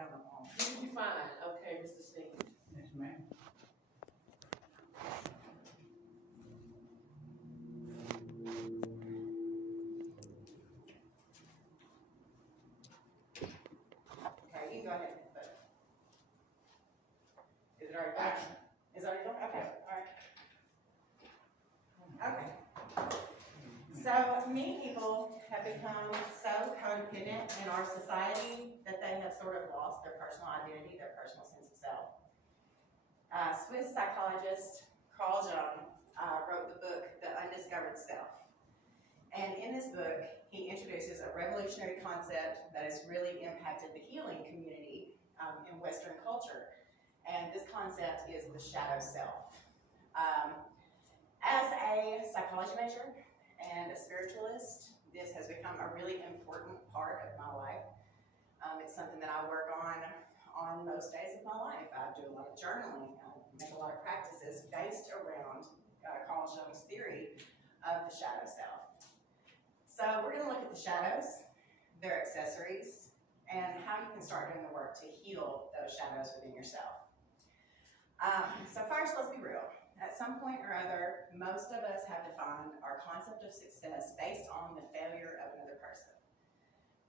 down the hall. You'll be fine. Okay, Mr. Sneed. Yes, ma'am. Okay, you go ahead. Is it already done? Action. Is it already done? Okay, all right. Okay. So many people have become so codependent in our society that they have sort of lost their personal identity, their personal sense of self. Swiss psychologist Carl Jung wrote the book, The Undiscovered Self. And in this book, he introduces a revolutionary concept that has really impacted the healing community in Western culture. And this concept is the shadow self. As a psychology major and a spiritualist, this has become a really important part of my life. It's something that I work on most days of my life. I do a lot of journaling. I make a lot of practices based around Carl Jung's theory of the shadow self. So we're going to look at the shadows, their accessories, and how you can start doing the work to heal those shadows within yourself. So first, let's be real. At some point or other, most of us have defined our concept of success based on the failure of another person.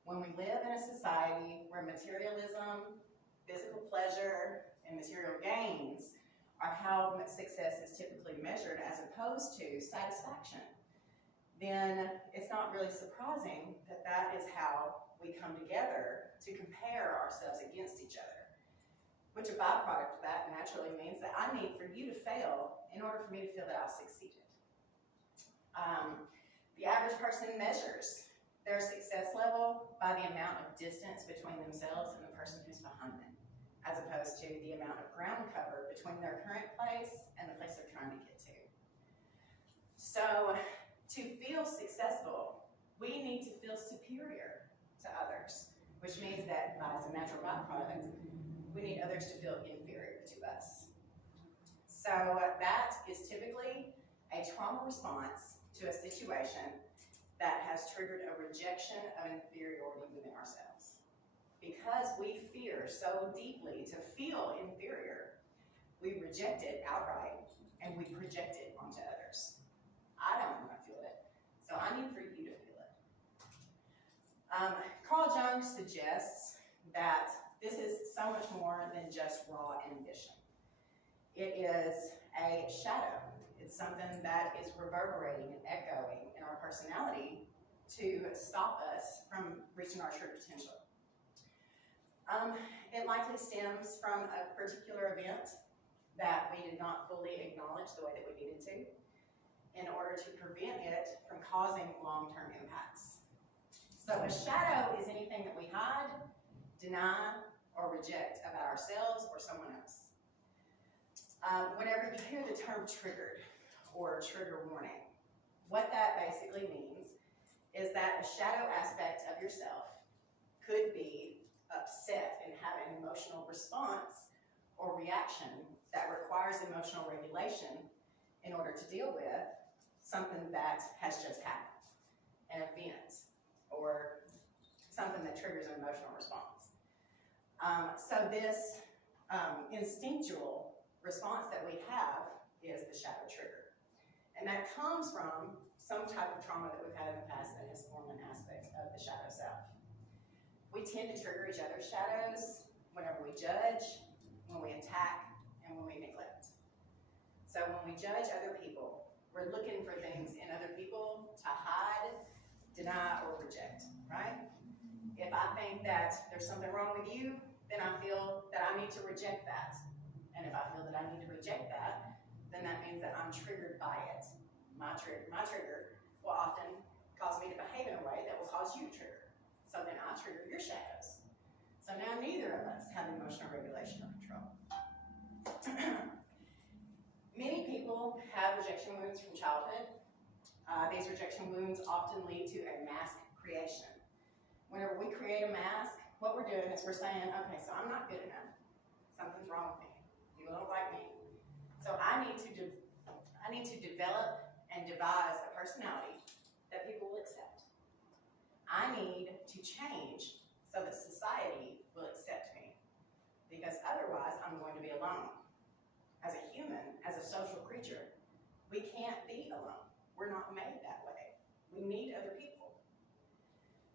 When we live in a society where materialism, physical pleasure, and material gains are how success is typically measured as opposed to satisfaction, then it's not really surprising that that is how we come together to compare ourselves against each other. Which a byproduct of that naturally means that I need for you to fail in order for me to feel that I've succeeded. The average person measures their success level by the amount of distance between themselves and the person who's behind them, as opposed to the amount of ground cover between their current place and the place they're trying to get to. So, to feel successful, we need to feel superior to others, which means that as a natural byproduct, we need others to feel inferior to us. So that is typically a trauma response to a situation that has triggered a rejection of inferiority within ourselves. Because we fear so deeply to feel inferior, we reject it outright and we project it onto others. I don't want to feel it, so I need for you to feel it. Carl Jung suggests that this is so much more than just raw ambition. It is a shadow. It's something that is reverberating and echoing in our personality to stop us from reaching our true potential. It likely stems from a particular event that we did not fully acknowledge the way that we needed to in order to prevent it from causing long-term impacts. So a shadow is anything that we hide, deny, or reject about ourselves or someone else. Whenever you hear the term triggered or trigger warning, what that basically means is that a shadow aspect of yourself could be upset and have an emotional response or reaction that requires emotional regulation in order to deal with something that has just happened, an event, or something that triggers an emotional response. So this instinctual response that we have is the shadow trigger. And that comes from some type of trauma that we've had in the past that has formed an aspect of the shadow self. We tend to trigger each other's shadows whenever we judge, when we attack, and when we neglect. So when we judge other people, we're looking for things in other people to hide, deny, or reject, right? If I think that there's something wrong with you, then I feel that I need to reject that. And if I feel that I need to reject that, then that means that I'm triggered by it. My trigger will often cause me to behave in a way that will cause you to trigger. So then I trigger your shadows. So now neither of us have emotional regulation or control. Many people have rejection wounds from childhood. These rejection wounds often lead to a mask creation. Whenever we create a mask, what we're doing is we're saying, okay, so I'm not good enough. Something's wrong with me. People don't like me. So I need to develop and devise a personality that people will accept. I need to change so that society will accept me. need other people.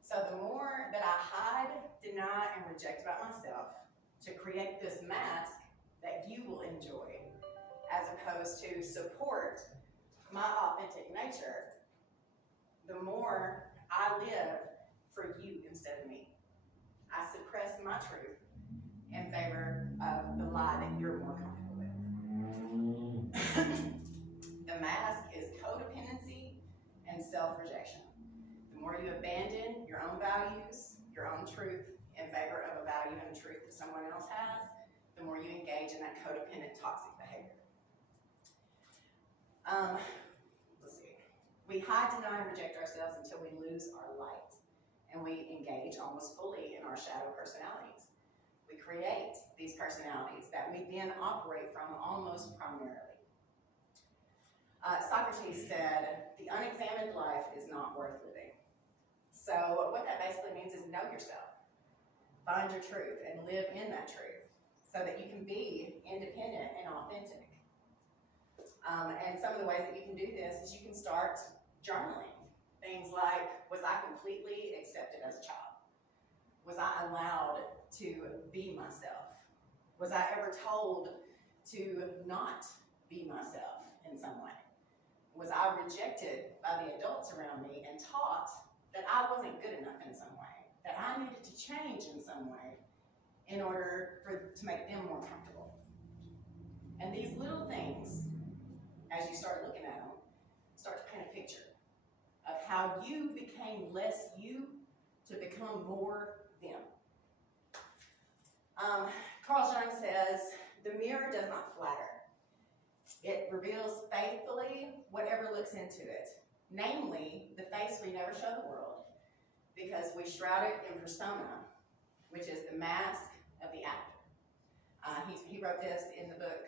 So the more that I hide, deny, and reject about myself to create this mask that you will enjoy, as opposed to support my authentic nature, the more I live for you instead of me. I suppress my truth in favor of the lie that you're more comfortable with. The mask is codependency and self-rejection. The more you abandon your own values, your own truth in favor of a value and a truth that someone else has, the more you engage in that codependent toxic behavior. Let's see. We hide, deny, and reject ourselves until we lose our light, and we engage almost fully in our shadow personalities. We create these personalities that we then operate from almost primarily. Socrates said, the unexamined life is not worth living. So what that basically means is know yourself, find your truth, and live in that truth so that you can be independent and authentic. And some of the ways that you can do this is you can start journaling. Things like, was I completely accepted as a child? Was I allowed to be myself? Was I ever told to not be myself in some way? Was I rejected by the adults around me and taught that I wasn't good enough in some way, that I needed to change in some way in order to make them more comfortable? And these little things, as you start looking at them, start to paint a picture of how you became less you to become more them. Carl Jung says, the mirror does not flatter. It reveals faithfully whatever looks into it, namely the face we never show the world, because we shroud it in persona, which is the mask of the actor. He wrote this in the book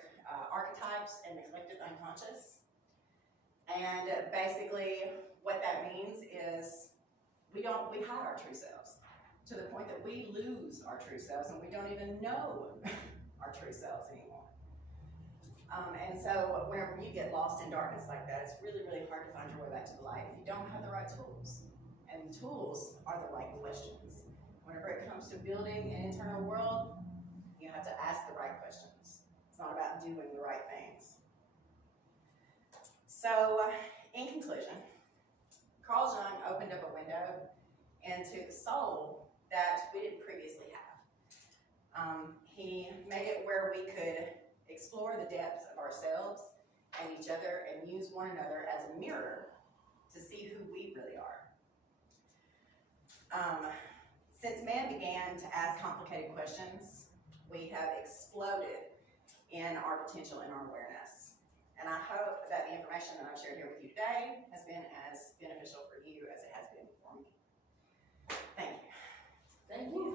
Archetypes and the Collective Unconscious. And basically what that means is we hide our true selves to the point that we lose our true selves and we don't even know our true selves anymore. And so whenever you get lost in darkness like that, it's really, really hard to find your way back to the light if you don't have the right tools. And the tools are the right questions. Whenever it comes to building an internal world, you have to ask the right questions. It's not about doing the right things. So, in conclusion, Carl Jung opened up a window into the soul that we didn't previously have. He made it where we could explore the depths of ourselves and each other and use one another as a mirror to see who we really are. Since man began to ask complicated questions, we have exploded in our potential and our awareness. And I hope that the information that I've shared here with you today has been as beneficial for you as it has been for me. Thank you. Thank you.